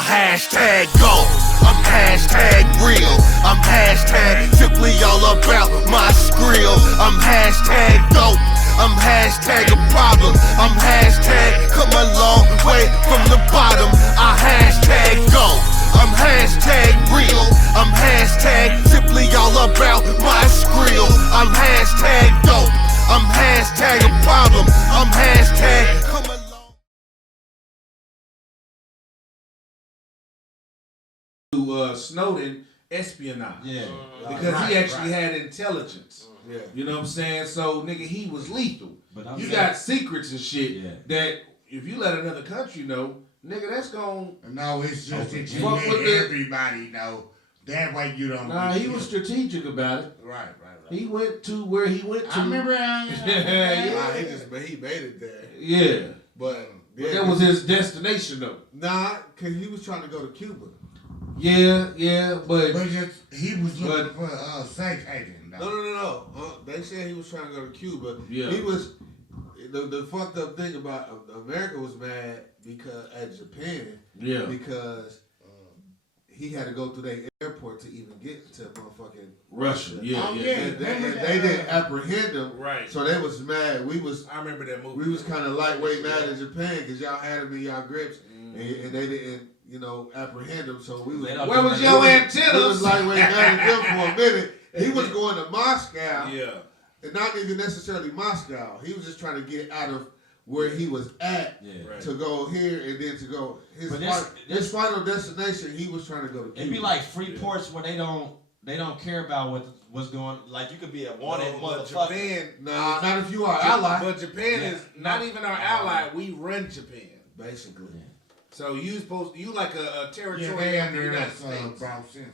I hashtag go. I'm hashtag real. I'm hashtag simply all about my skrill. I'm hashtag dope. I'm hashtag a problem. I'm hashtag come a long way from the bottom. I hashtag go. I'm hashtag real. I'm hashtag simply all about my skrill. I'm hashtag dope. I'm hashtag a problem. I'm hashtag come along. To Snowden espionage. Yeah. Because he actually had intelligence. Yeah. You know what I'm saying? So, nigga, he was lethal. But you got secrets and shit that if you let another country know, nigga, that's gon'... No, it's just that you let everybody know. That way you don't... Nah, he was strategic about it. Right. He went to where he went to. I remember he made it there. Yeah. But that was his destination, though. Nah, because he was trying to go to Cuba. Yeah, but he was looking for a safe haven. No. They said he was trying to go to Cuba. Yeah. He was... The fucked up thing about America was mad because at Japan. Yeah. Because... he had to go through their airport to even get to motherfucking Russia. Yeah. And they didn't apprehend him. Right. So they was mad. I remember that movie. We was kind of lightweight mad at Japan because y'all had him in y'all grips and they didn't, apprehend him. So we was. Where was your antennas? We was lightweight mad at them for a minute. He was going to Moscow. Yeah. And not even necessarily Moscow. He was just trying to get out of where he was at to go here and then to go his final destination. He was trying to go to Cuba. It'd be like free ports where they don't care about what's going. Like you could be a wanted motherfucker. Japan, nah, not if you are ally. But Japan is not even our ally. We run Japan basically. Yeah. So you like a territorial. Yeah, they under us,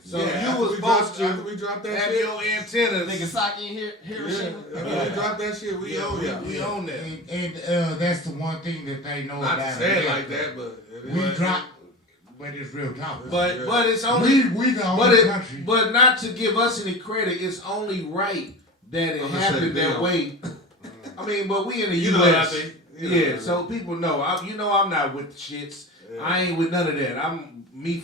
So you was supposed to after we dropped that have shit, your antennas. Nagasaki and Hiroshima. We dropped that shit. We own that. We own that. And that's the one thing that they know not about. Not to say it like that, but we dropped. But it's real talk. But it's only we the only country. But not to give us any credit, it's only right that it happened that way. I mean, but we in the U.S. Know what I mean? Yeah, so people know. I'm not with the shits. Yeah. I ain't with none of that. I'm me,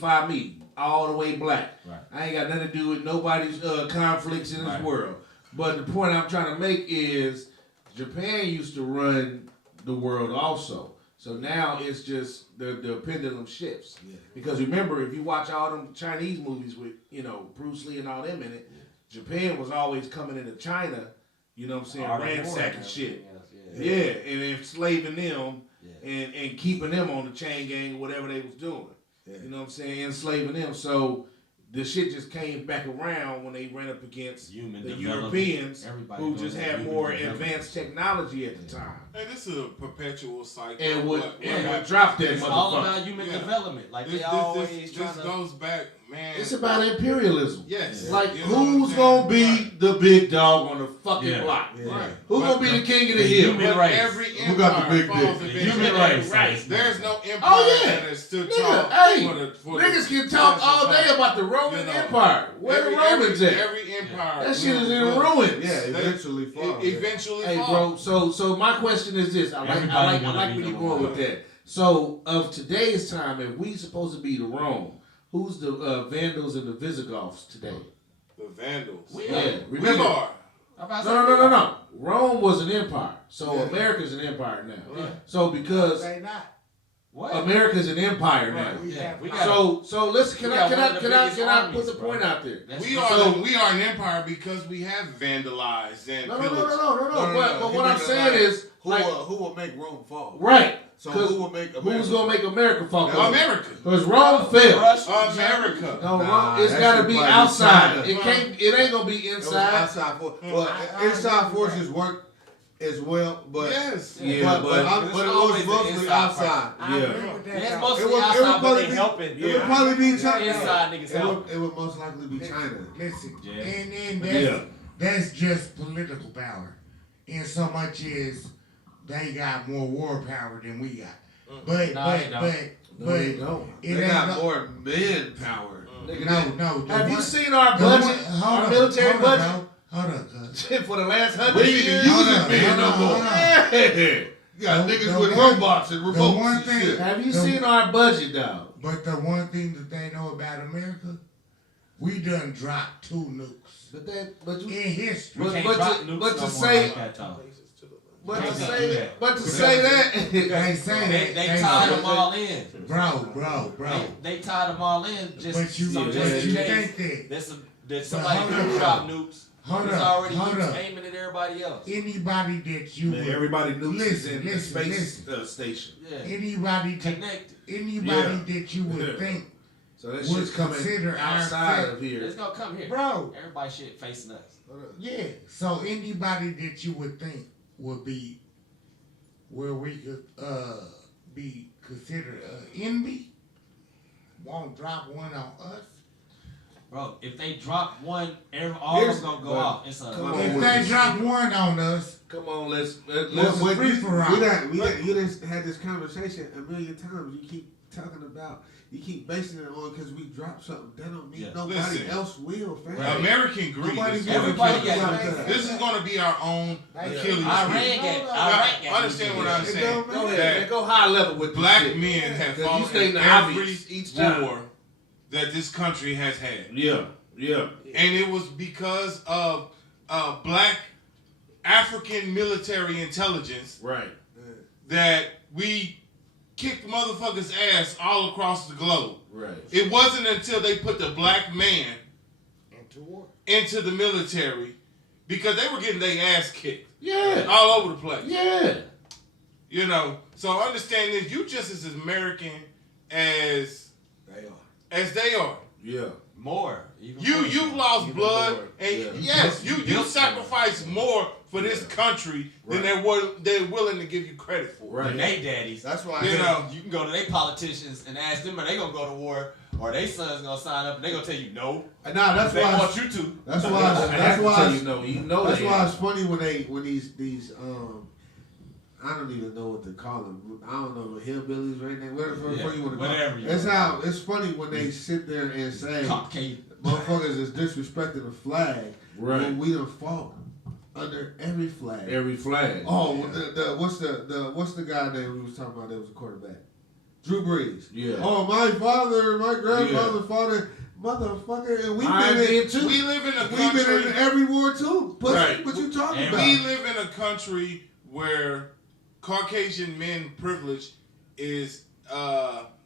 all the way black. Right. I ain't got nothing to do with nobody's conflicts in this world. But the point I'm trying to make is Japan used to run the world also. So now it's just the pendulum shifts. Yeah. Because remember, if you watch all them Chinese movies with, Bruce Lee and all them in it, Japan was always coming into China, you know what I'm saying, ransacking shit. Yeah, and enslaving them. And keeping them on the chain gang or whatever they was doing. Yeah. You know what I'm saying? Enslaving them. So the shit just came back around when they ran up against the Europeans who just had more advanced technology at the time. Hey, this is a perpetual cycle. And would drop that motherfucker. It's all about human development. Like this goes back, man. It's about imperialism. Yes. Like who's gonna be the big dog on the fucking block? Yeah. Right. Who's gonna be the king of the hill? Human rights. Every empire who got the big dick? Human rights. Right. There's no empire that is still tall. Hey, niggas can talk all day about the Roman Empire. Where the Romans at? Every empire. That shit is in ruins. Yeah, eventually fall. Eventually fall. Hey, bro. So my question is this. I like where you're going with that. So of today's time, if we supposed to be the Rome, who's the Vandals and the Visigoths today? The Vandals. We are. No. Rome was an empire. So America's an empire now. Yeah. So because they not. What? America's an empire now. So listen. Can I put the point out there? We are an empire because we have vandalized and pillaged. No. But what I'm saying is, who will make Rome fall? Right. So who will make America? Who's gonna make America fall? America. Because Rome fell. America. No, it's gotta be outside. It ain't gonna be inside. Outside force. Well, inside forces work as well, but but it was mostly outside. It's mostly outside, but they helping. It would probably be China. Inside niggas help. It would most likely be China. Listen, and that's just political power, in so much as they got more war power than we got. But they got more men power. No. Have you seen our budget? Our military budget? Hold up, cuz. For the last 100 years. We ain't even using men no more. You got niggas with robots and remotes and shit. Have you seen our budget, dog? But the one thing that they know about America, we done dropped 2 nukes. But you, in history. But to say that, they say that. They tied them all in. Bro. They tied them all in just But you think that somebody could drop nukes. Hold It's up. already aiming at everybody else. Anybody that you would everybody nukes in the listen, space station. Yeah. Anybody connected. Anybody that you would think so that would shit's coming consider outside of here. It's gonna come here, bro. Everybody shit facing us. Yeah. So anybody that you would think would be where we could be considered envy won't drop one on us. Bro, if they drop one, all of them gonna go off. If they drop one on us, come on, let's free for all. You done had this conversation a million times. You keep talking about, you keep basing it on because we dropped something. That don't mean nobody else will, fam. American greed. This is going to be our own Achilles heel. Understand what I'm saying? Go ahead. Go high level with black men have fought in every war that this country has had. Yeah. And it was because of black African military intelligence, right? That we kicked motherfuckers' ass all across the globe. Right. It wasn't until they put the black man into the military because they were getting their ass kicked. Yeah. All over the place. Yeah. You know, so understand this, you just as American as they are. Yeah. More. You lost blood, and yes, you sacrificed more for this country than they're willing to give you credit for. Right. They daddies. That's why you can go to their politicians and ask them, are they gonna go to war, or their son's gonna sign up, and they gonna tell you no. No, that's they why want you to. That's why That's why it's funny when these I don't even know what to call them. I don't know, the hillbillies right now. Whatever you want to call them. It's funny when they sit there and say motherfuckers is disrespecting the flag. Right. When we done fought under every flag. Every flag. Oh, what's the guy name we was talking about that was a quarterback? Drew Brees. Yeah. Oh, my father, my grandfather, father, motherfucker, and we live in every war too. But what you talking about? We live in a country where Caucasian men privilege is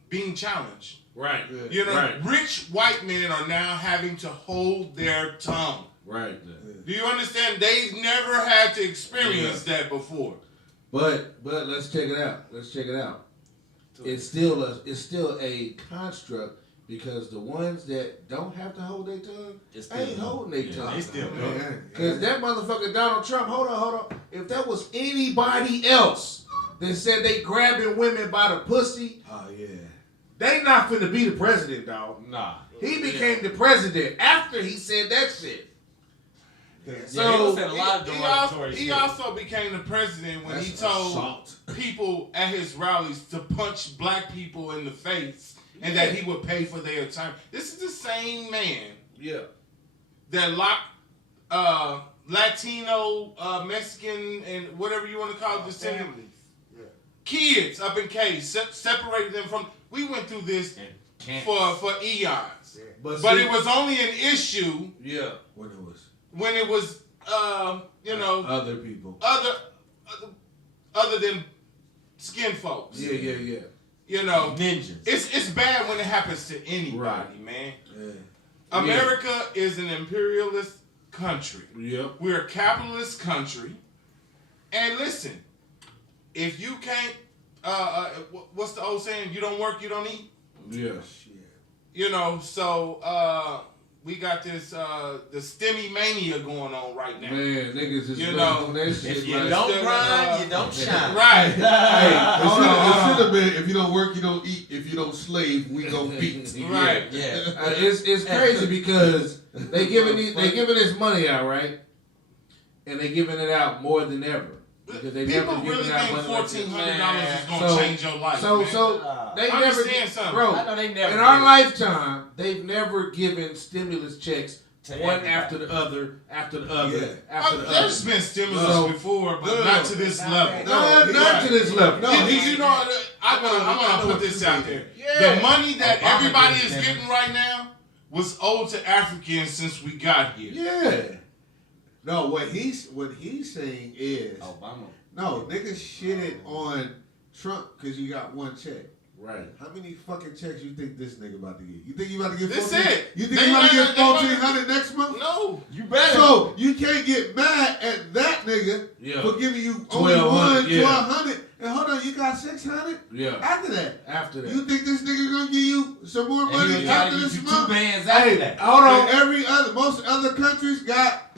being challenged. Right. You know, rich white men are now having to hold their tongue. Right. Do you understand? They've never had to experience that before. But let's check it out. It's still a construct because the ones that don't have to hold their tongue ain't holding their tongue. They still Because that motherfucker Donald Trump, hold on. If that was anybody else that said they grabbing women by the pussy, they not finna be the president, dog. Nah. He became the president after he said that shit. So he also became the president when he told people at his rallies to punch black people in the face and that he would pay for their time. This is the same man that locked Latino, Mexican, and whatever you want to call it, families. Kids up in cages, separated them from. We went through this for eons, but it was only an issue. Yeah, when it was other people, other than skin folks. Yeah. You know, ninjas. It's bad when it happens to anybody, man. Yeah. America is an imperialist country. Yep. We're a capitalist country. And listen, if you can't, what's the old saying? You don't work, you don't eat. Yeah. You know, so we got this the STEMI mania going on right now. Man, niggas is on that shit. If you don't grind, you don't shine. Right. It should have been if you don't work, you don't eat. If you don't slave, we go beat. Right. Yeah. It's crazy because they giving this money out, right? And they giving it out more than ever. Because they people never really think $1,400 is gonna change your life. So they never, something. bro. I know they never. In our lifetime, they've never given stimulus checks one after the other, after the other, after the other. There's been stimulus before, but not to this level. Not to this level. No, you know, I'm gonna put this out there. The money that everybody is getting right now was owed to Africans since we got here. Yeah. No, what he's saying is Obama. No, niggas shitted on Trump because you got one check. Right. How many fucking checks you think this nigga about to get? You think you about to get? That's it. You think you about to get $1,400 next month? No, you better. So you can't get mad at that nigga for giving you only $1,200. And hold on, you got $600. Yeah. After that, you think this nigga gonna give you some more money after this month? 2 bands after that. Hold on. Most other countries got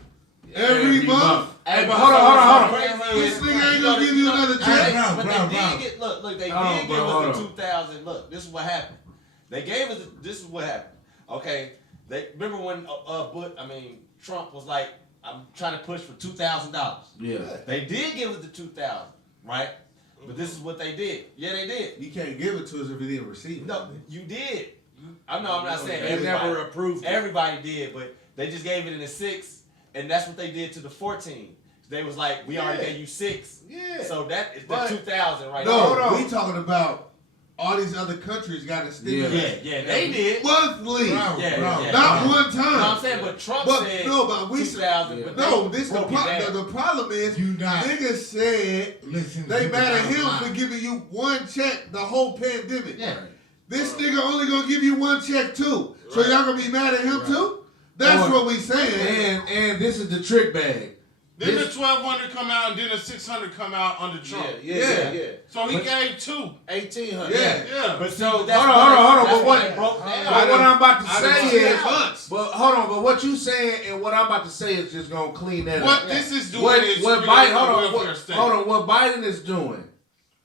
every month. Hey, but hold on. This nigga ain't gonna give you another check. But they did get, look, they did give us the 2,000. Look, this is what happened. They gave us, this is what happened. Okay, they remember when Trump was like, I'm trying to push for $2,000. Yeah. They did give us the 2,000, right? But this is what they did. Yeah, they did. You can't give it to us if you didn't receive it. No, you did. I'm not saying they everybody. never approved it. Everybody did, but they just gave it in the 6, and that's what they did to the 14. They was like, we already gave you 6. Yeah. So that is the 2,000 right no, now. No, we talking about all these other countries got a stimulus. Yeah, they did. Monthly. Yeah. Not one time. No, I'm saying, but Trump said we 2,000. Yeah. But the problem is niggas said they mad at him for giving you one check the whole pandemic. Yeah. This nigga only gonna give you one check too. So y'all gonna be mad at him too? That's what we saying. And this is the trick bag. Then the 1,200 come out, and then the 600 600 come out under Trump. Yeah. So he gave 1,800. Yeah. But so that's hold on. But what I'm about to say is, but hold on. But what you saying and what I'm about to say is just gonna clean that up. What this is doing is what Biden. Hold on. What Biden is doing,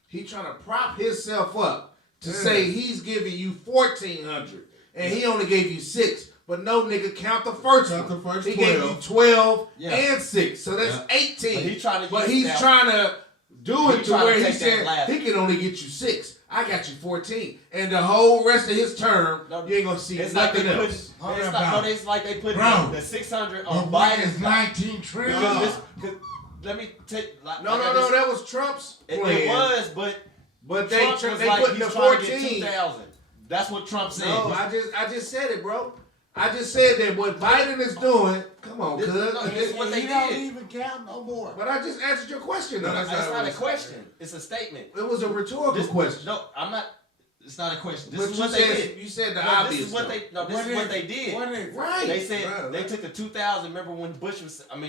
he trying to prop himself up to say he's giving you 1,400 and he only gave you 6. But no nigga, count the first one. The first he 12. gave you 12 and 6, so that's 18. But he's trying to do it to where he said he can only get you 6. I got you 14, and the whole rest of his term, you ain't gonna see nothing else. It's like they put the 600 on Biden's 19 trillion. Let me take. No, that was Trump's plan. It was, but they put in the 14. That's what Trump said. No, I just said it, bro. I just said that what Biden is doing. Come on, cuz. This is what they don't did. even count no more. But I just answered your question. Though. That's not a question. It's a statement. It was a rhetorical question. No, I'm not. It's not a question. This but is what they did. You said the obvious. This is what they. No, this is what they did. Right. They said they took the 2,000. Remember when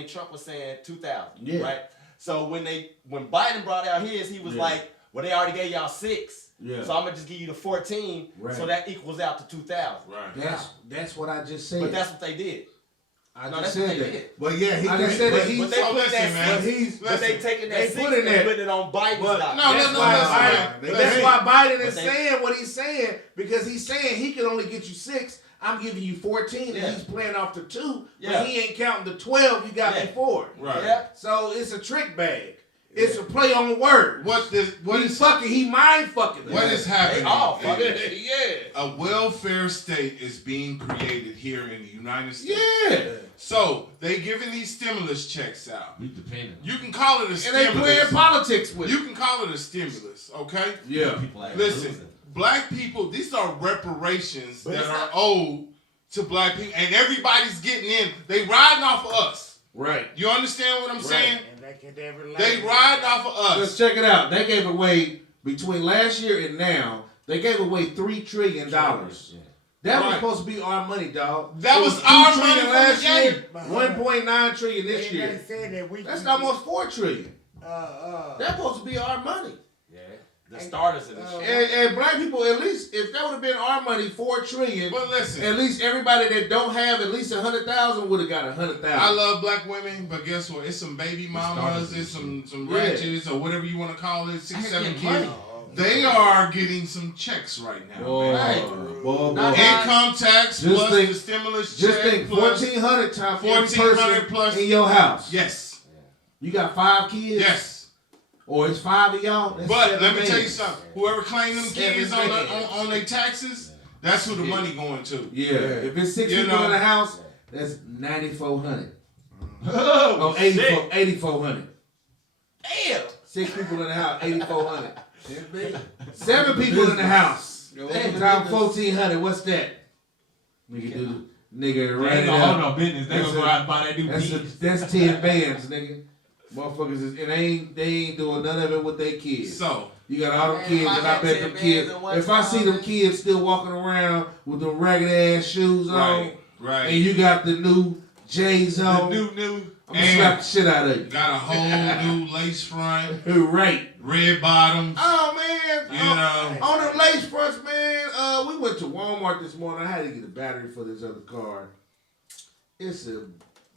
Trump was saying 2,000. Yeah. Right. So when Biden brought out his, he was like, well, they already gave y'all 6. Yeah. So I'm gonna just give you the 14. Right. So that equals out to 2,000. Right. That's what I just said. But that's what they did. I just said that. But yeah, I just said that. But they put that. But they taking that 6 and putting it on Biden's dock. That's why Biden is saying what he's saying, because he's saying he can only get you 6. I'm giving you 14, and he's playing off the 2, but he ain't counting the 12 you got before. Right. Yeah. So it's a trick bag. It's a play on words. He mind fucking. What is happening? Yeah. A welfare state is being created here in the United States. Yeah. So they giving these stimulus checks out. We dependent. You can call it a stimulus. And they playing politics with it. You can call it a stimulus, okay? Yeah. Listen, black people, these are reparations that are owed to black people, and everybody's getting in. They riding off of us. Right. You understand what I'm saying? They They riding off of us. Let's check it out. They gave away, between last year and now, they gave away $3 trillion. That was supposed to be our money, dog. That was our money last year. 1.9 trillion this year. That's almost $4 trillion. That's supposed to be our money. Yeah. The starters of this shit. And black people, at least, if that would have been our money, $4 trillion. But listen, at least everybody that don't have at least 100,000 would have got 100,000. I love black women, but guess what? It's some baby mamas, it's some ratchets, or whatever you want to call it, 6, 7 kids. They are getting some checks right now. Income tax plus the stimulus check. Just think, 1,400 times 1,400 plus in your house. Yes. You got 5 kids. Yes. Or it's 5 of y'all. But let me tell you something. Whoever claimed them kids on their taxes, that's who the money going to. Yeah. If it's 6 people in the house, that's 9,400. Oh, 8,400. Damn. 6 people in the house, 8,400. 7 people in the house. Time 1400. What's that? Nigga, right? They hold no business. They gonna go out and buy that new beats. That's 10 bands, nigga. Motherfuckers they ain't doing none of it with their kids. So you got all them kids, and I bet them kids. If I see them kids still walking around with them ragged ass shoes on, right, and you got the new J's on, the new. I'm gonna slap the shit out of you. Got a whole new lace front. Right. Red bottoms. Oh, man. You know. On the lace fronts, man, we went to Walmart this morning. I had to get a battery for this other car. It's a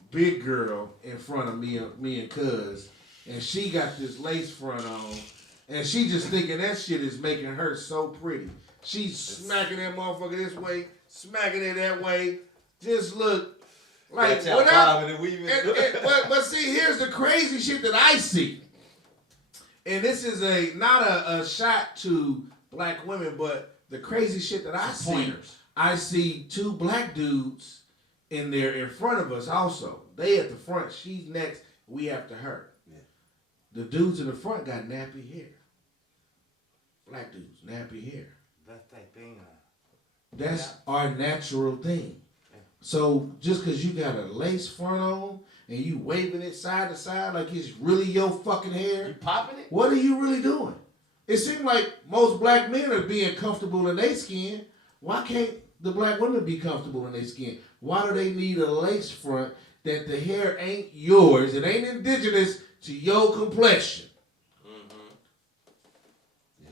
big girl in front of me and Cuz. And she got this lace front on. And she just thinking that shit is making her so pretty. She's smacking that motherfucker this way, smacking it that way. Just look. Like, but see, here's the crazy shit that I see. And this is not a shot to black women, but the crazy shit that I see. I see two black dudes in there in front of us also. They at the front, she's next, we after her. Yeah. The dudes in the front got nappy hair. Black dudes, nappy hair. That's that thing. That's our natural thing. So just because you got a lace front on and you waving it side to side like it's really your fucking hair, you popping it? What are you really doing? It seems like most black men are being comfortable in their skin. Why can't the black women be comfortable in their skin? Why do they need a lace front that the hair ain't yours? It ain't indigenous to your complexion. Mm-hmm. Yeah.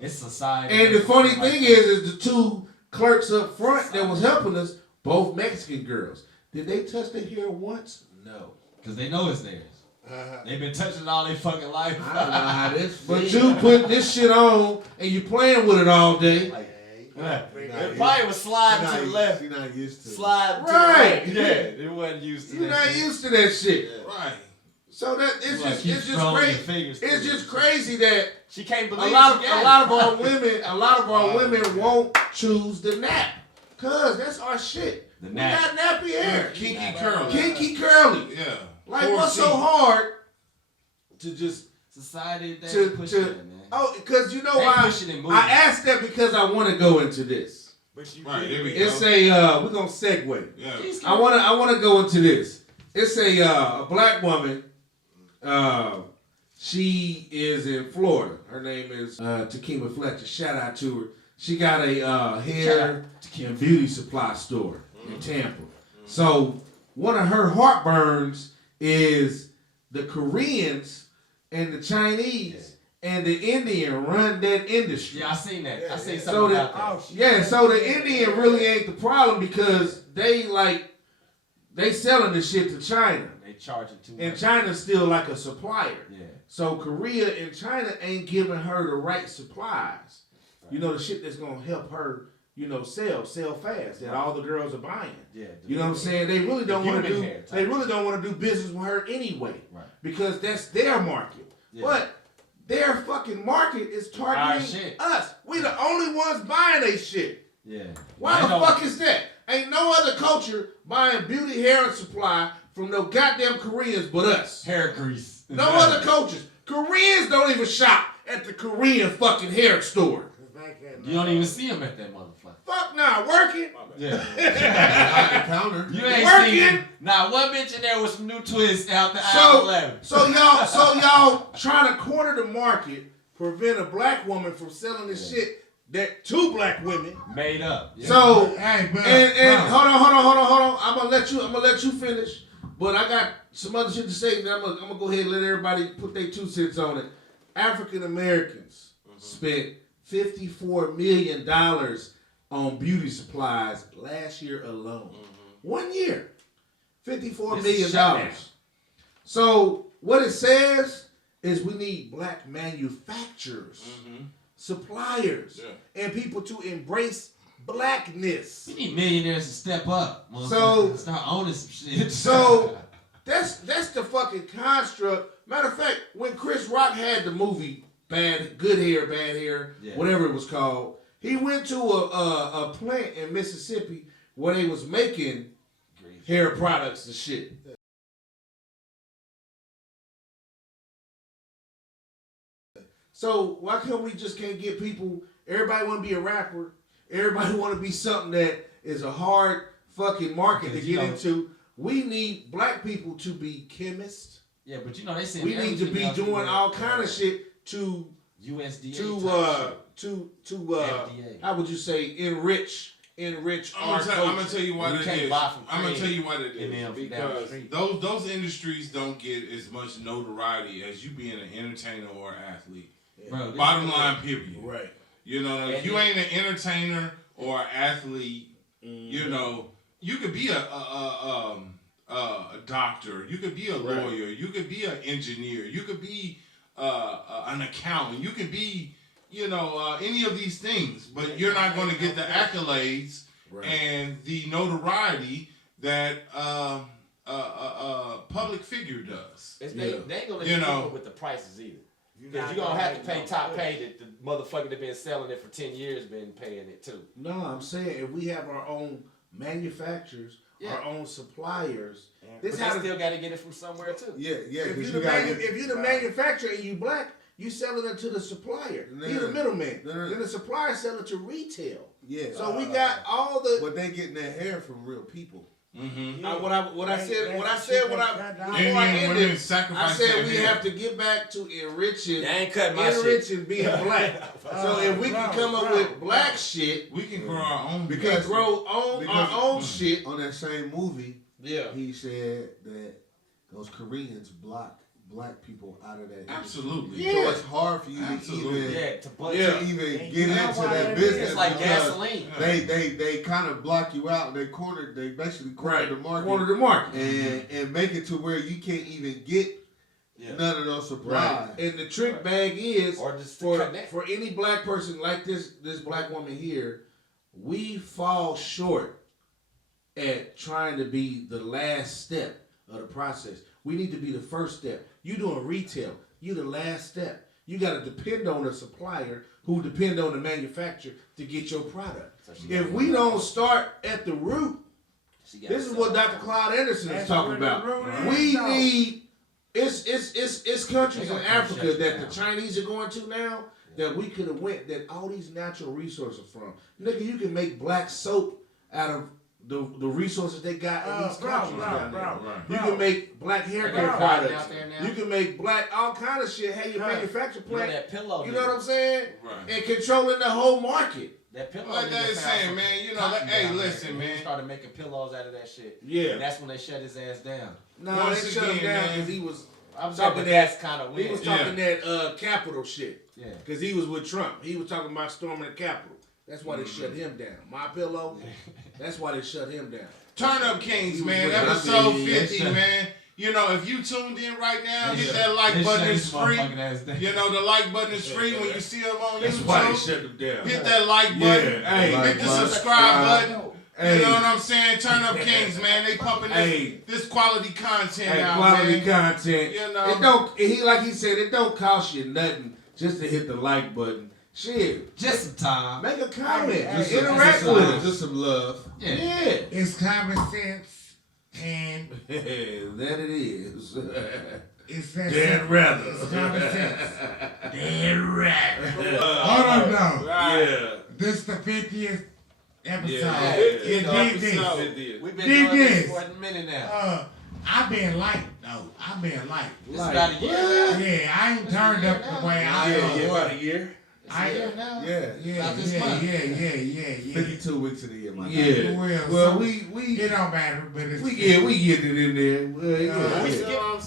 It's society. And the funny thing is the two clerks up front that was helping us, both Mexican girls. Did they touch their hair once? No. Because they know it's theirs. They've been touching it all their fucking life. I don't know how this. But you put this shit on and you playing with it all day. It probably was sliding to the left. You're not used to it. Sliding to right. the right. Yeah, it wasn't used to You're that. You're not used to that shit. Yeah. Right. So that it's just crazy. It's just crazy that she can't believe a lot of our women won't choose the nap. Cause that's our shit. We got nappy hair. Kinky curly. Kinky curly. Yeah. Like what's so hard to just society that push to that, man. Oh, because you know why I asked that because I want to go into this. Right, there we go. It's we're gonna segue. Yeah. I wanna go into this. It's a black woman. She is in Florida. Her name is Tequila Fletcher. Shout out to her. She got a hair and beauty supply store in Tampa. So one of her heartburns is the Koreans and the Chinese and the Indian run that industry. Yeah, I seen that. I seen something about that. Yeah, so the Indian really ain't the problem because they selling the shit to China. They charging too much. And China's still like a supplier. Yeah. So Korea and China ain't giving her the right supplies. Right. You know, the shit that's gonna help her, sell fast that all the girls are buying. Yeah. You know what I'm saying? They really don't want to do business with her anyway. Right. Because that's their market. Yeah. But their fucking market is targeting us. We the only ones buying they shit. Yeah. Why the fuck is that? Ain't no other culture buying beauty, hair, and supply from no goddamn Koreans but us. Hair grease. No other cultures. Koreans don't even shop at the Korean fucking hair store. You don't even see them at that motherfucker. Fuck nah, working. Yeah. On the counter. You ain't working. Nah, one bitch in there with some new twists out the aisle 11. So y'all trying to corner the market, prevent a black woman from selling this shit that two black women made up. Yeah. So and hold on. I'm gonna let you finish. But I got some other shit to say. I'm gonna go ahead and let everybody put their 2 cents on it. African Americans spent $54 million on beauty supplies last year alone. 1 year, $54 million. So what it says is we need black manufacturers, suppliers, and people to embrace blackness. We need millionaires to step up. So start owning some shit. So that's the fucking construct. Matter of fact, when Chris Rock had the movie Good Hair, Bad Hair, whatever it was called, he went to a plant in Mississippi where they was making hair products and shit. So why can't we just get people Everybody want to be a rapper. Everybody want to be something that is a hard fucking market to get into. We need black people to be chemists. Yeah, but you know they say we need to be doing all kind of shit to USDA to FDA. How would you say enrich our culture. I'm gonna tell you what it is. I'm gonna tell you what it is because those industries don't get as much notoriety as you being an entertainer or athlete. Bro, bottom line, period. Right. You know, if you ain't an entertainer or an athlete, you know, you could be a doctor, you could be a lawyer, you could be an engineer, you could be an accountant, you could be, you know, any of these things, but you're not going to get the accolades and the notoriety that public figure does. They ain't going to let you with the prices either. Because you're going to have to pay top pay that the motherfucker that been selling it for 10 years been paying it too. No, I'm saying if we have our own manufacturers, our own suppliers, this but still got to get it from somewhere too. Yeah. If you're the manufacturer and you black, you selling it to the supplier. He's the middleman. Then the supplier sell it to retail. Yeah. So we got all the. But they getting their hair from real people. Mm-hmm. I said we have to get back to enriching being black. So if we can come up with black shit, we can grow our own. Because our own shit. On that same movie, he said that those Koreans block black people out of that. Absolutely. Yeah. So it's hard for you to even get into that business. It's like gasoline. They kind of block you out. They basically corner the market. Corner the market. And make it to where you can't even get none of those supplies. Right. And the trick bag is for any black person like this black woman here, we fall short at trying to be the last step of the process. We need to be the first step. You doing retail. You the last step. You got to depend on the supplier who depend on the manufacturer to get your product. So if we don't start at the root, this is what Dr. Claude Anderson is talking about. We need it's countries in Africa that the Chinese are going to now that we could have went that all these natural resources from. Nigga, you can make black soap out of the resources they got in these countries down there. You can make black hair care products. You can make black all kind of shit. Hey, your manufacturer plant. You know what I'm saying? Right. And controlling the whole market. That pillow. Like that is saying, man. You know, hey, listen, man. He started making pillows out of that shit. Yeah. And that's when they shut his ass down. No, they shut him down because he was. I'm talking that kind of weird. He was talking that Capitol shit. Yeah. Because he was with Trump. He was talking about storming the Capitol. That's why they shut him down. My pillow. That's why they shut him down. Turn Up Kingz, man. Episode 50, man. You know, if you tuned in right now, hit that like button. It's free. You know, the like button is free when you see him on YouTube. That's why they shut him down. Hit that like button. Hit the subscribe button. You know what I'm saying? Turn Up Kingz, man. They pumping this quality content out, quality content. You know, it don't. Like he said, it don't cost you nothing just to hit the like button. Shit, just some time. Make a comment. Interact with us. Just some love. Yeah. It's common sense and that it is. It's that dead rather. It's common sense. Dead rather. Hold on now. Yeah. This is the 50th episode. Yeah. We've been doing this for a minute now. I've been light though. I've been light. It's about a year now. Yeah, I ain't turned up the way I was. About a year. Yeah. 52 weeks of the year, my guy. Yeah. Well, we it don't matter, but it's we get it in there.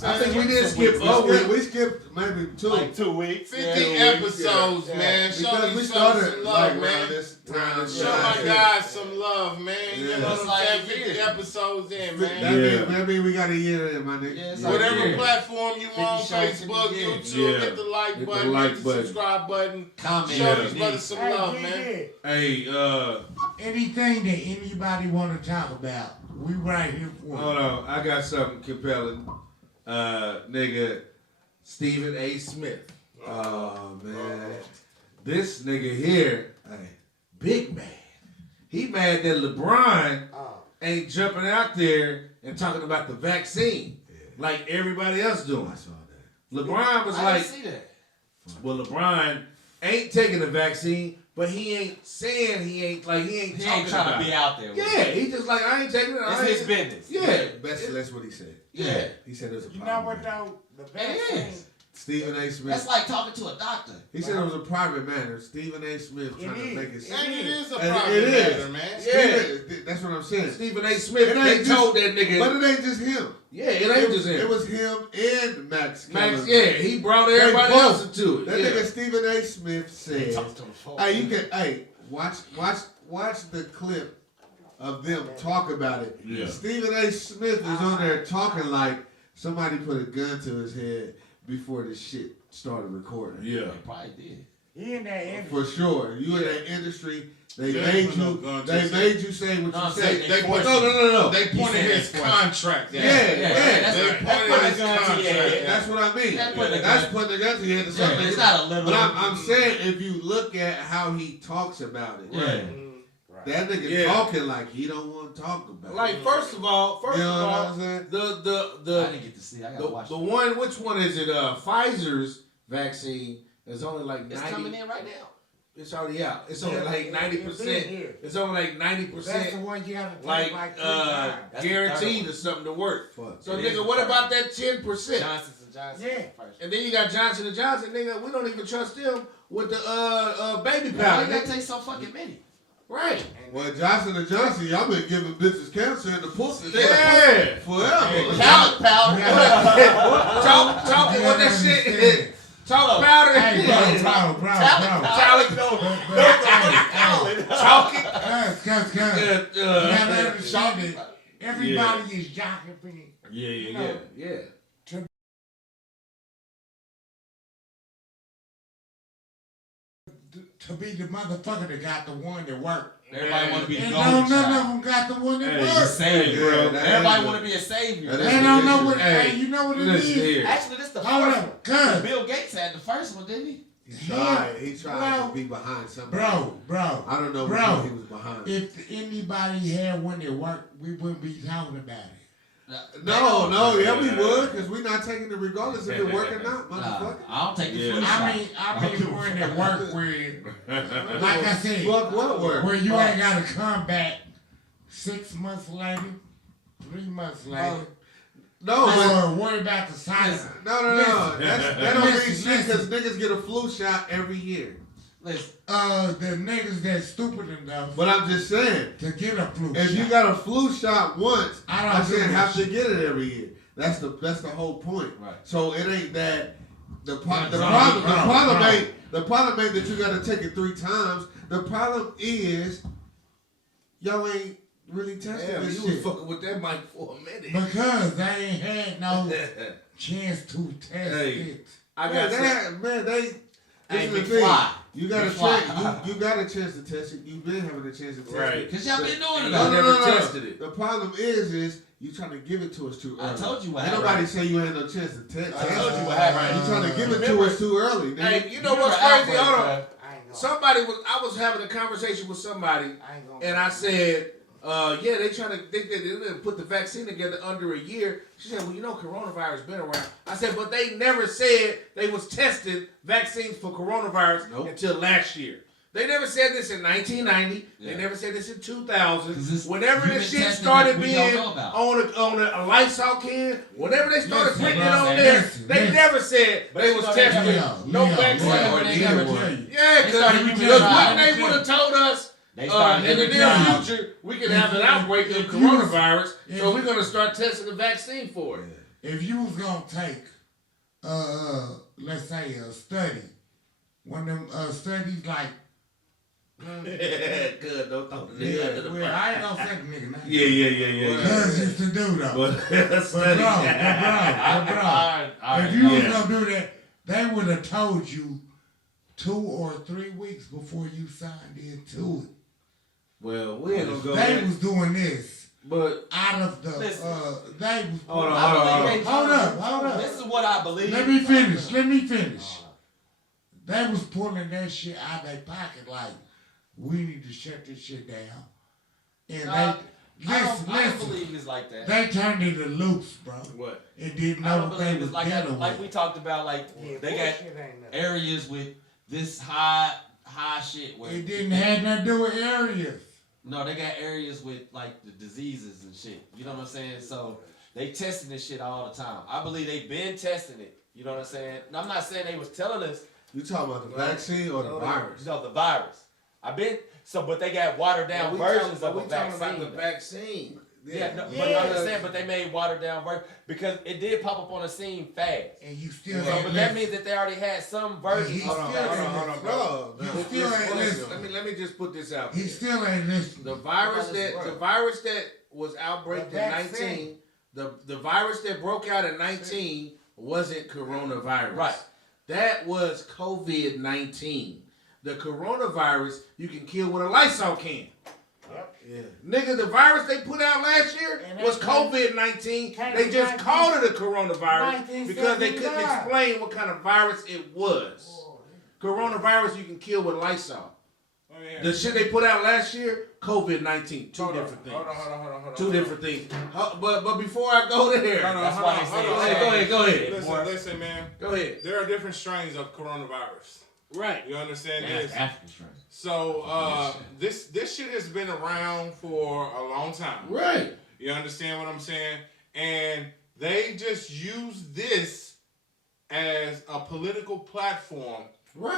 I think we did skip. We skipped maybe 2 weeks. 50 episodes, man. Show these fellas some love, man. Show my guys some love, man. You know what I'm saying? 50 episodes in, man. That means we got a year in, my nigga. Whatever platform you on, Facebook, YouTube, hit the like button, hit the subscribe button. Show these brothers some love, man. Hey, anything that anybody want to talk about, we right here for. Hold on, I got something compelling. Nigga, Stephen A. Smith. Oh man, this nigga here, big man. He mad that LeBron ain't jumping out there and talking about the vaccine like everybody else doing. I saw that. LeBron was I like, didn't see that. well, LeBron ain't taking the vaccine, but he ain't saying he ain't talking trying to be out there. Yeah, he just like, I ain't taking it. It's his business. Yeah. That's what he said. Yeah. He said it was a You problem. know what though? The It vaccine. is. Stephen A. Smith. That's like talking to a doctor. He said it was a private matter. Stephen A. Smith trying to make it. And it is a And private it is. matter, man. Yeah, that's what I'm saying. Stephen A. Smith, It they ain't just- told that nigga. But it ain't just him. Yeah, it ain't just him. It was him and Max. Max, Kellerman. yeah, he brought everybody else into it. That Yeah. nigga Stephen A. Smith said, Talk to the phone. "Hey, you can, watch the clip of them talk about it." Yeah. Stephen A. Smith is on there talking like somebody put a gun to his head before the shit started recording. Yeah. They probably did. He in that industry. For sure. You in that industry, they Yeah, made put no you gun to they his made you say what No, you I'm say. saying they forced No. They pointed said his they forced contract. Yeah, That's They putting pointed a his gun to your contract. head. That's what I mean. That's putting a That's gun- putting a gun to your head. To Yeah, something. it's not a little. But I'm saying, if you look at how he talks about it, Yeah. that nigga talking like he don't want to talk about it. Like, first of all, You know what I'm saying? the I didn't get to see. I gotta watch. the one, which one is it? Pfizer's vaccine is only like 90. It's coming in right now. It's already out. It's only like 90%. It's only like That's the 90%. one you have to take Like like 3 times. That's the guaranteed third or something to work. Fuck. So It is nigga, the what third about that 10%? Johnson & Johnson. Yeah. First. And then you got Johnson & Johnson, nigga. We don't even trust them with the baby Why powder. you gotta nigga. take so fucking many? Right. Well, Johnson & Johnson, y'all been giving bitches cancer in the pussy Yeah. forever. Talent powder. Talking what that shit is. Talk powder. Hey, bro. Talent powder. Talking. Cuz. You gotta understand that everybody is jockeying for you. Yeah. To be the motherfucker that got the one that worked. Everybody want to be the And golden none of child. them got the one that Hey, The worked. savior. Yeah, Bro. that Everybody is want a- to be a savior. that is They don't know what. Hey, Hey, you know what it listen is? here. Actually, this the Hold first up, one. cuz. Bill Gates had the first one, didn't he? He tried to be behind somebody. Bro. I don't know Bro. what he was behind. If anybody had one that worked, we wouldn't be talking about it. No, yeah, we would, because we're not taking it regardless if it work or not, motherfucker. I don't take the flu I shot. mean the one that work where, like I said, Fuck what work? where you ain't gotta come back 6 months later, 3 months later. No, but Or worry about the size. no. That don't mean Listen, shit because niggas get a flu shot every year. Listen, The niggas that's stupid enough But I'm just saying, to get a flu if shot. you got a flu shot once, I I'm don't saying do have that to get it every year. That's the whole point. Right. So it ain't that the problem bro. ain't that you got to take it 3 times. The problem is y'all ain't really testing Damn, this you was shit. fucking with that mic for a minute. Because they ain't had no chance to test Hey. it. I Man, got some. this Hey, is the big thing. fly. You got a Big fly. chance. You got a chance to test it. You've been having a chance to test Right. it. because y'all been doing it. No, all. never tested it. The problem is you trying to give it to us too early. I told you what Ain't happened. nobody say you had no chance to test. I told you what Right. happened. You trying to give it Remember- to us too early. Nigga. Hey, you know Remember what's crazy? Outbreak, Hold on. bruh. I ain't gonna. Somebody I was having a conversation with somebody, I ain't gonna. and I said, yeah, they didn't put the vaccine together under a year. She said, well, you know, coronavirus been around. I said, but they never said they was testing vaccines for coronavirus until last year. They never said this in 1990. Yeah. They never said this in 2000. 'Cause this- Whenever you've this been shit testing started it, we being don't know about. on a Lysol can, whenever they started Listen, putting it bro, on there, listen, they listen. never said But they you was know they testing Leo, no Leo, vaccine. Leo, Or they neither never one. tell you. Yeah, They started because giving what you they would have told us They started in the giving near you- future, we could have an outbreak of if you- coronavirus, if- so we're going to start testing the vaccine for it. If you was gonna take, let's say a study, one of them studies like, Good, don't throw the nigga under the well, bus. I ain't gonna say the nigga name. Yeah. Cuz used to do though. But But bro, All right, if you was yeah. gonna do that, they would have told you 2 or 3 weeks before you signed into it. Well, we ain't going to go They there. was doing this But out of the, Listen. they was. Hold on, I hold on, believe hold they- on. Hold up. This is what I believe. Let me finish. They was pulling that shit out of their pocket like, we need to shut this shit down. And I they, don't listen, believe it's like that. they turned it loose, bro. What? It didn't I know don't what they believe was it's like dealing that. with. Like we talked about, like they got areas with this high shit. Where it didn't have nothing to do with areas. No, they got areas with like the diseases and shit. You know what I'm saying? So they testing this shit all the time. I believe they've been testing it. You know what I'm saying? And I'm not saying they was telling us. You talking about the vaccine or the virus? No, the virus. But they got watered down versions of a vaccine. We talking about the vaccine. But I understand, but they made watered down version because it did pop up on the scene fast. And you still but that means that they already had some versions. Hold on, bro. Let me just put this out. He still ain't listening. The virus that was outbreak in 19, the virus that broke out in 19 wasn't coronavirus. Right. That was COVID-19. The coronavirus you can kill with a Lysol can. Yep. Yeah. Nigga, the virus they put out last year was COVID-19. They just called it a coronavirus because they couldn't explain what kind of virus it was. Coronavirus you can kill with Lysol. Oh, yeah. The shit they put out last year, COVID-19. Two different things. Hold on. Two different things. But before I go there, Go ahead. Listen, man. Go ahead. There are different strains of coronavirus. Right. You understand this? African strain. So this shit has been around for a long time. Right. You understand what I'm saying? And they just use this as a political platform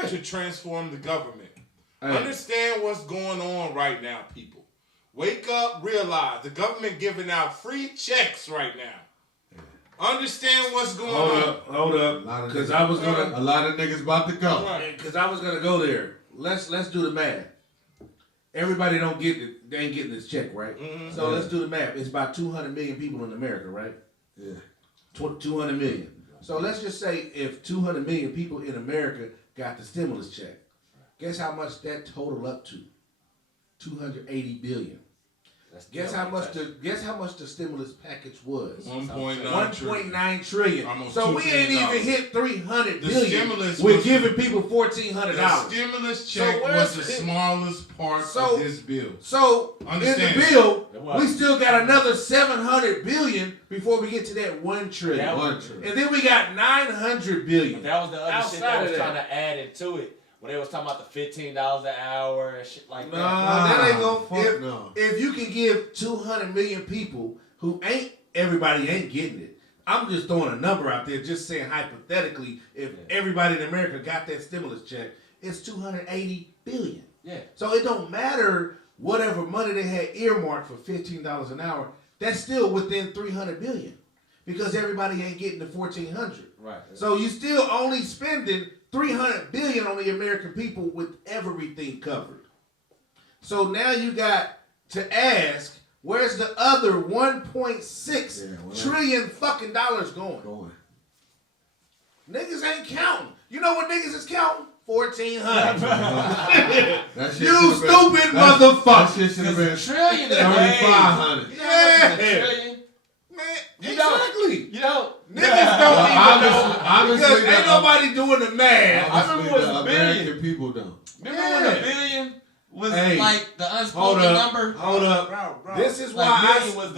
to transform the government. Understand what's going on right now, people. Wake up, realize the government giving out free checks right now. Understand what's going on. Hold up. Because I was gonna a lot of niggas about to go. Because I was gonna go there. Let's do the math. Everybody don't get it. They ain't getting this check, right? Mm-hmm. So let's do the math. It's about 200 million people in America, right? Yeah. 200 million. So let's just say if 200 million people in America got the stimulus check, guess how much that totaled up to? 280 billion. Guess how much the stimulus package was? 1.9 trillion. Almost so we ain't even hit 300 billion. We're giving people $1,400. The stimulus check was the smallest part of this bill. So in the bill, we still got another 700 billion before we get to that 1 trillion. And then we got 900 billion. But that was the other shit that was trying to add into it. When they was talking about the $15 an hour and shit like that. That ain't gonna. If you can give 200 million people who everybody ain't getting it. I'm just throwing a number out there, just saying hypothetically, if everybody in America got that stimulus check, it's 280 billion. Yeah. So it don't matter whatever money they had earmarked for $15 an hour. That's still within 300 billion because everybody ain't getting the 1,400. Right. So you still only spending 300 billion on the American people with everything covered. So now you got to ask, where's the other 1.6 trillion fucking dollars going? Niggas ain't counting. You know what niggas is counting? 1,400. You stupid motherfucker. That shit should have been trillion. 3,500. Yeah. Trillion. Man, exactly. You know, niggas don't even know because ain't nobody doing the math. I remember when it was a billion. American people don't. Remember when a billion was like the unspoken number? Hold up. Bro. This is like why was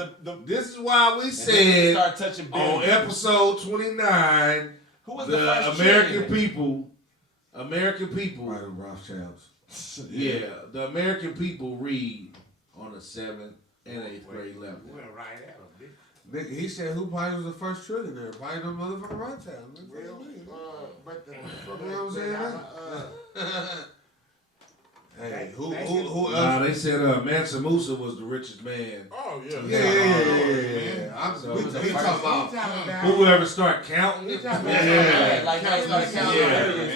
this is why we said start touching on episode 29 who was the first American people. Right, Rothschilds. Yeah, the American people read on the 7th and 8th grade level. He said who probably was the first trillionaire? Probably the motherfucking Rothschilds. You know what I'm saying? Hey, who else? Nah, they said Mansa Musa was the richest man. Oh, yeah. Yeah. We talking about whoever start counting. Like start counting.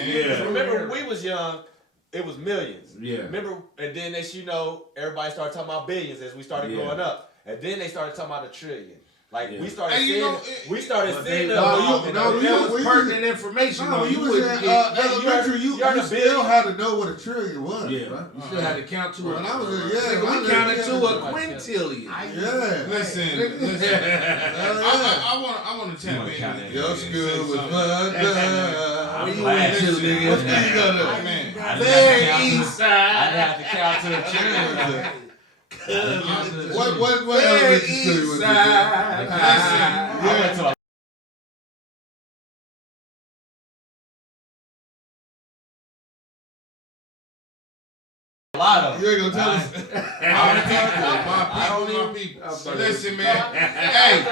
Yeah. Remember when we was young, it was millions. Yeah. Remember, and then everybody started talking about billions as we started growing up. And then they started talking about a trillion. Like we started seeing, that was pertinent information. No, you was in elementary. You still had to know what a trillion was. Yeah, you still had to count to when I was we counted to a quintillion. Listen. I want to tap in. Your school was fun. Where you went to, nigga? What school you go to? Very east side. I had to count to a trillion. What elementary school you went to? I went to a A lot of You ain't gonna tell us. My people. Listen, man. Hey,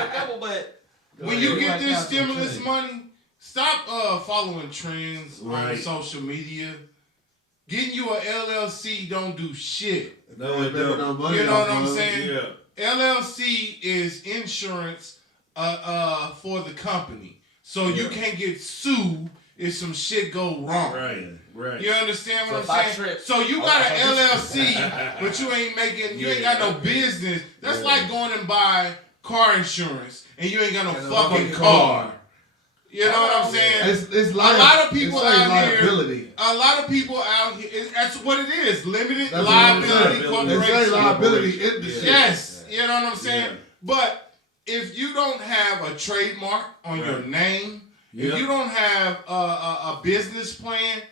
when you get this stimulus money, stop following trends on social media. Getting you a LLC don't do shit. No, it don't. You know what I'm saying? Yeah. LLC is insurance for the company. So you can't get sued if some shit go wrong. Right. You understand what I'm saying? So you got an LLC, but you ain't got no business. That's like going and buy car insurance and you ain't got no fucking car. You know what I'm saying? It's a lot of people out liability. here. A lot of people out here. That's what it is. Limited liability corporation. They say liability in the shit. Yes. You know what I'm saying? Yeah. But if you don't have a trademark on your name, if you don't have a business plan,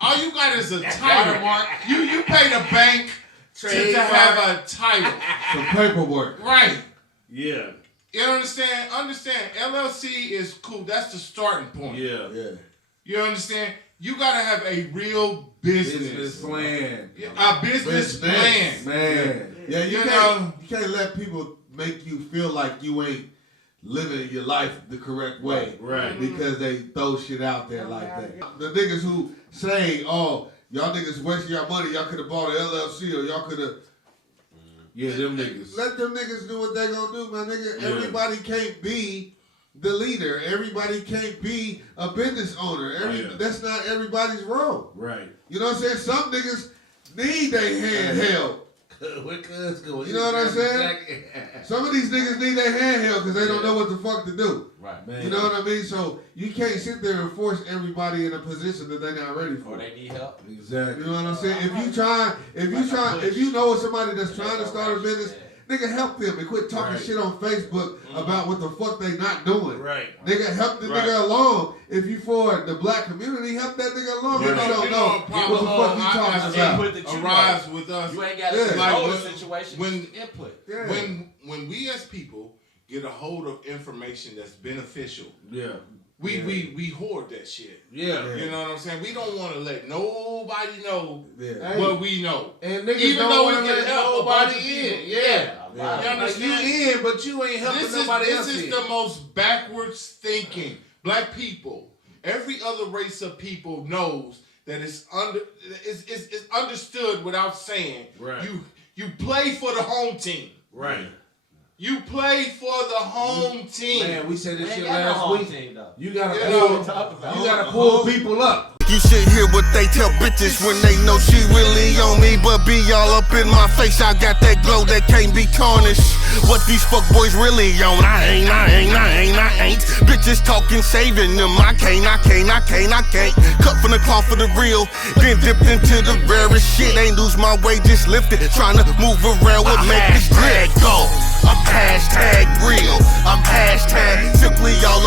all you got is a title. You pay the bank to have a title. Some paperwork. Right. Yeah. You understand? LLC is cool. That's the starting point. Yeah. You understand? You gotta have a real business plan. A business plan. Man. Yeah, you can't let people make you feel like you ain't living your life the correct way. Right. Because they throw shit out there like that. The niggas who say, oh, y'all niggas wasting your money, y'all could have bought an LLC or y'all could have. Yeah, them niggas. Let them niggas do what they gonna do, my nigga. Yeah. Everybody can't be the leader. Everybody can't be a business owner. That's not everybody's role. Right. You know what I'm saying? Some niggas need their hand held. You know what I'm saying? Some of these niggas need their hand held because they don't know what the fuck to do. Right. Man. You know what I mean? So you can't sit there and force everybody in a position that they're not ready for. Or they need help. Exactly. You know what I'm saying? If you know somebody that's trying to start a business, nigga, help them and quit talking shit on Facebook about what the fuck they not doing. Right. Nigga, help the nigga along. If you for the black community, help that nigga along. If you don't know what the fuck you talking about. Arrives with us. You ain't got to control the situation. Input. Yeah. When we as people get a hold of information that's beneficial, we hoard that shit. Yeah. You know what I'm saying? We don't want to let nobody know what we know. And niggas even though we can help nobody in. Yeah. You understand? You in, but you ain't helping nobody else in. This is the most backwards thinking. Black people, every other race of people knows that it's understood without saying. Right. You play for the home team. Right. You play for the home team. Man, we said this shit last week. You gotta pull people up. You should hear what they tell bitches when they know she really on me, but be all up in my face. I got that glow that can't be tarnished. What these fuck boys really on? I ain't. Bitches talking, saving them. I can't. Cut from the cloth for the real, then dipped into the rarest shit. Ain't lose my way, just lifted. Trying to move around what make this drag go. I'm hashtag real. I'm hashtag simply all